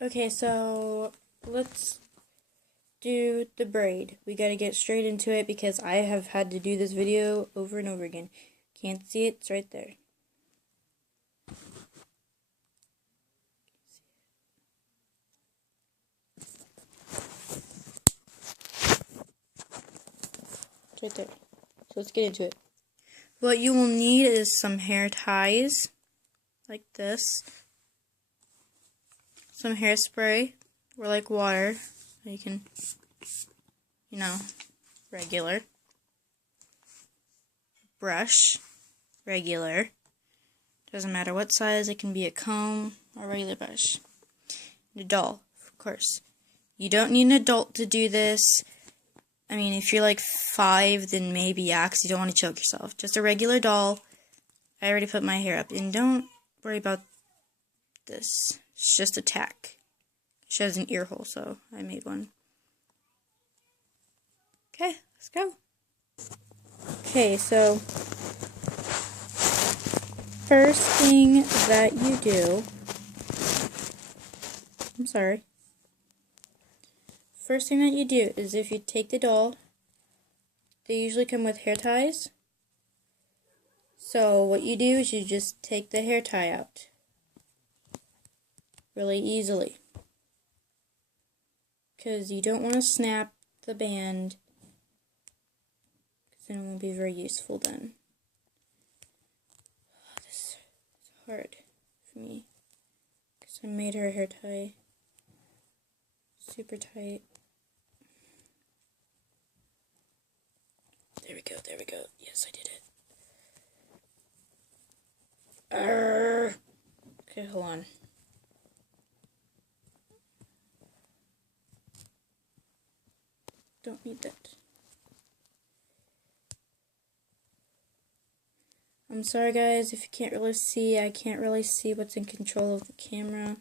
Okay, so let's do the braid. We gotta get straight into it because I have had to do this video over and over again. Can't see it? It's right there. It's right there. So let's get into it. What you will need is some hair ties, like this. Some hairspray, or like water. You can, regular. Brush, regular. Doesn't matter what size, it can be a comb or a regular brush. And a doll, of course. You don't need an adult to do this. I mean, if you're like 5, then maybe yeah, because you don't want to choke yourself. Just a regular doll. I already put my hair up. And don't worry about this. It's just a tack. She has an ear hole, so I made one. Okay, let's go. Okay, so first thing that you do, first thing that you do is if you take the doll, they usually come with hair ties. So what you do is you just take the hair tie out really easily, because you don't want to snap the band, because then it won't be very useful then. Oh, this is hard for me, because I made her hair tie super tight. There we go, there we go. Yes, I did it. Okay, hold on. Don't need that. I'm sorry guys if you can't really see. I can't really see what's in control of the camera.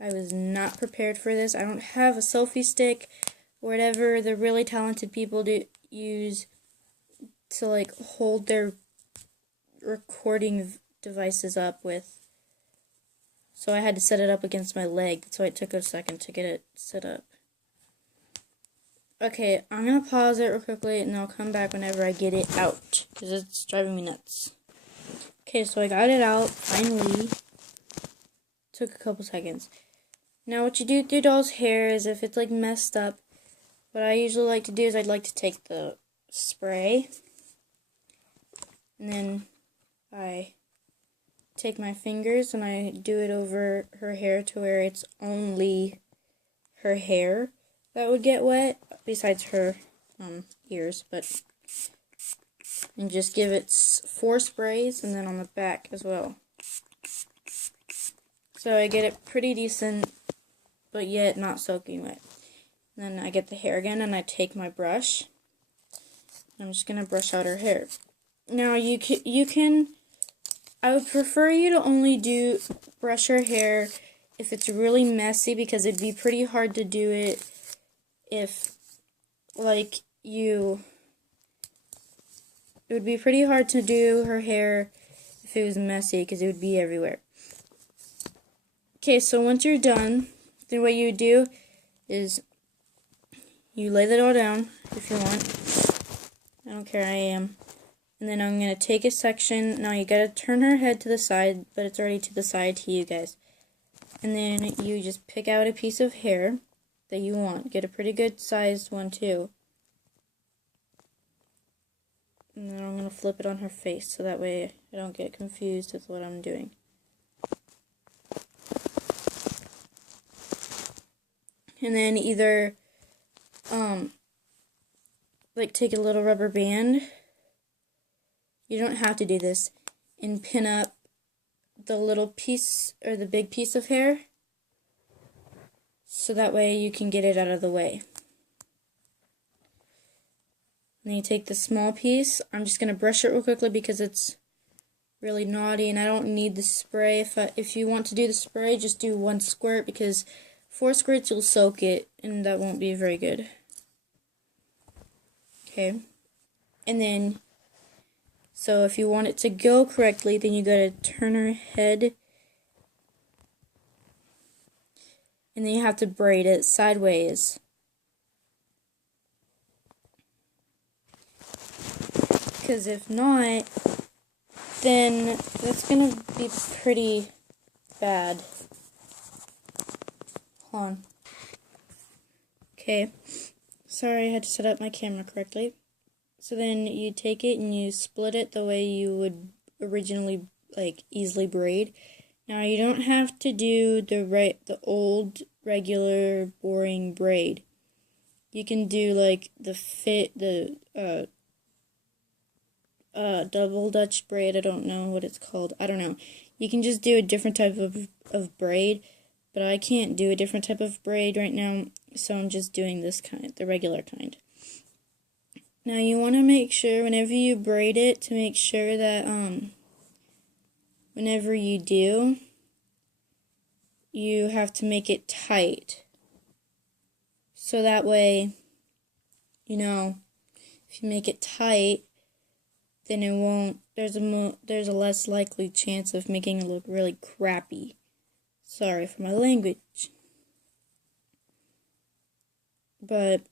I was not prepared for this. I don't have a selfie stick or whatever the really talented people do use to like hold their recording devices up with. So I had to set it up against my leg. That's why it took a second to get it set up. Okay, I'm gonna pause it real quickly and I'll come back whenever I get it out, because it's driving me nuts. Okay, so I got it out, finally. Took a couple seconds. Now what you do with your doll's hair is if it's like messed up, what I usually like to do is I'd like to take the spray, and then I take my fingers and I do it over her hair to where it's only her hair that would get wet, besides her ears, and just give it 4 sprays, and then on the back as well. So I get it pretty decent, but yet not soaking wet. And then I get the hair again, and I take my brush. I'm just gonna brush out her hair. Now you can. I would prefer you to only brush her hair if it's really messy, because it'd be pretty hard to do it if, like, it would be pretty hard to do her hair if it was messy, because it would be everywhere. Okay, so once you're done, then what you do is you lay the doll down if you want. I don't care, I am. And then I'm going to take a section. Now you got to turn her head to the side, but it's already to the side to you guys. And then you just pick out a piece of hair that you want. Get a pretty good sized one too. And then I'm going to flip it on her face so that way I don't get confused with what I'm doing. And then either like take a little rubber band. You don't have to do this, and pin up the little piece or the big piece of hair, so that way you can get it out of the way. And then you take the small piece. I'm just going to brush it real quickly because it's really naughty and I don't need the spray. If you want to do the spray, just do 1 squirt, because 4 squirts you'll soak it and that won't be very good. Okay. And then, so if you want it to go correctly, then you gotta turn her head and then you have to braid it sideways. Because if not, then that's gonna be pretty bad. Hold on. Okay, sorry, I had to set up my camera correctly. So then you take it and you split it the way you would originally easily braid. Now you don't have to do the old regular boring braid. You can do the double Dutch braid. I don't know what it's called. I don't know. You can just do a different type of braid, but I can't do a different type of braid right now, so I'm just doing this kind, the regular kind. Now you want to make sure whenever you braid it to make sure that whenever you do, you have to make it tight. So that way, if you make it tight, then it won't, there's a less likely chance of making it look really crappy. Sorry for my language. But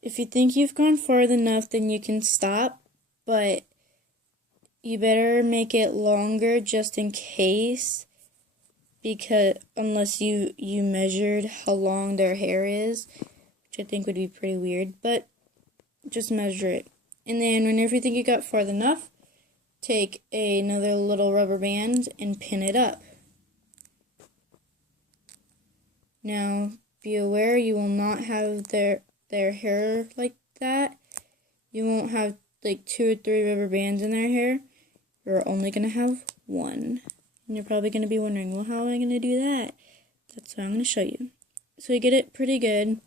if you think you've gone far enough, then you can stop, but you better make it longer just in case, because unless you measured how long their hair is, which I think would be pretty weird, but just measure it. And then whenever you think you got far enough, take another little rubber band and pin it up. Now, be aware you will not have their hair like that. You won't have like 2 or 3 rubber bands in their hair. You're only going to have one. And you're probably going to be wondering, well, how am I going to do that? That's what I'm going to show you. So you get it pretty good. And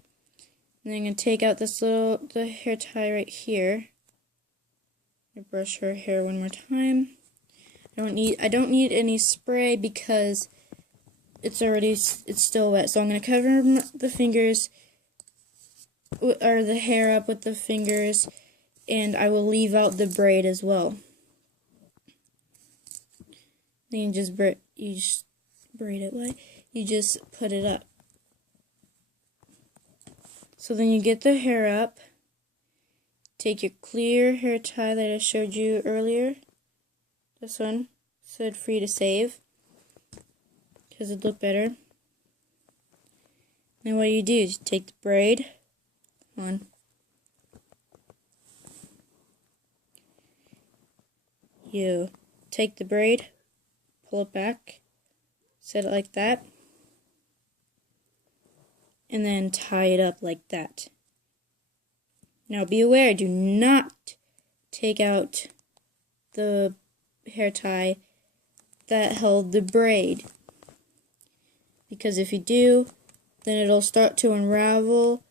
then I'm going to take out the hair tie right here. I brush her hair one more time. I don't need any spray because it's still wet. So I'm going to cover the fingers, or the hair up with the fingers, and I will leave out the braid as well. Then you just braid it you just put it up. So then you get the hair up, take your clear hair tie that I showed you earlier, this one, so it's free to save, because it'd look better. Then what you do is you take the braid, you take the braid, pull it back, set it like that, and then tie it up like that. Now be aware, do not take out the hair tie that held the braid, because if you do, then it'll start to unravel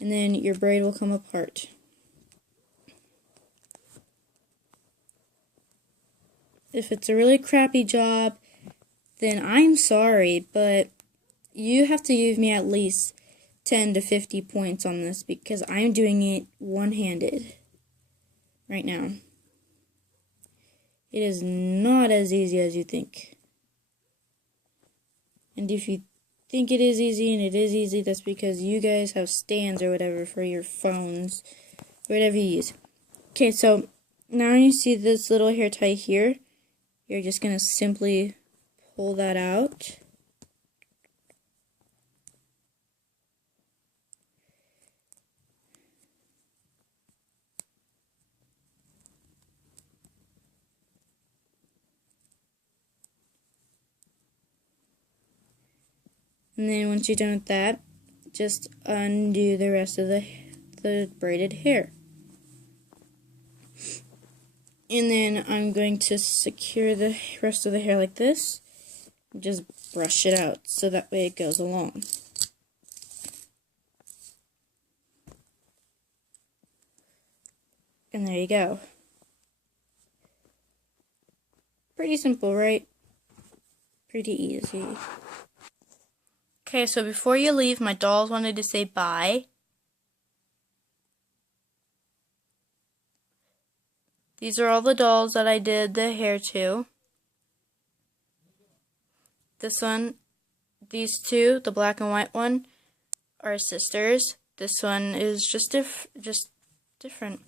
and then your braid will come apart. If it's a really crappy job, then I'm sorry, but you have to give me at least 10 to 50 points on this, because I'm doing it one-handed right now. It is not as easy as you think. And if you think it is easy and it is easy, that's because you guys have stands or whatever for your phones, whatever you use. Okay, so now you see this little hair tie here. You're just going to simply pull that out. And then once you're done with that, just undo the rest of the braided hair. And then I'm going to secure the rest of the hair like this. Just brush it out so that way it goes along. And there you go. Pretty simple, right? Pretty easy. Okay, so before you leave, my dolls wanted to say bye. These are all the dolls that I did the hair to. This one these two, the black and white one, are sisters. This one is just different.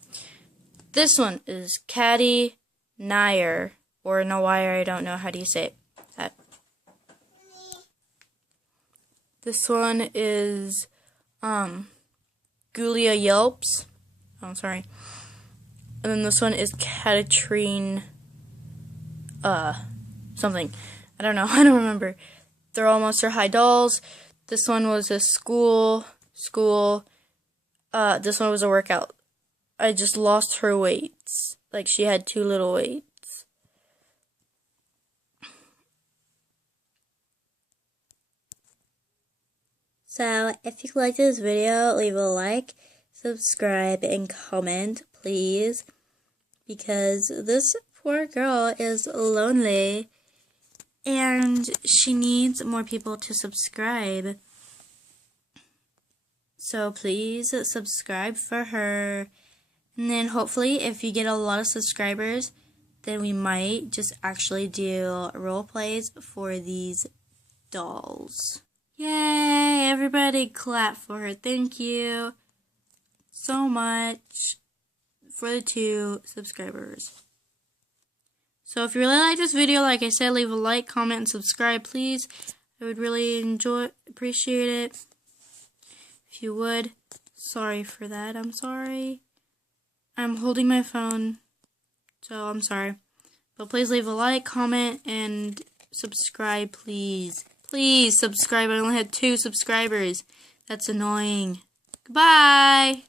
This one is Caddy Nair, or Nawire, I don't know how do you say that. This one is Gulia Yelps. Oh, I'm sorry. And then this one is Catatrine something. I don't know. I don't remember. They're all Monster High dolls. This one was a school. This one was a workout. I just lost her weights. Like, she had too little weights. So, if you liked this video, leave a like, subscribe, and comment, please. Because this poor girl is lonely. And she needs more people to subscribe. So please subscribe for her. And then hopefully if you get a lot of subscribers, then we might just actually do role plays for these dolls. Yay! Everybody clap for her. Thank you so much for the 2 subscribers. So if you really like this video, like I said, leave a like, comment, and subscribe, please. I would really appreciate it. If you would. Sorry for that. I'm sorry. I'm holding my phone, so I'm sorry. But please leave a like, comment, and subscribe, please. Please subscribe. I only had 2 subscribers. That's annoying. Goodbye.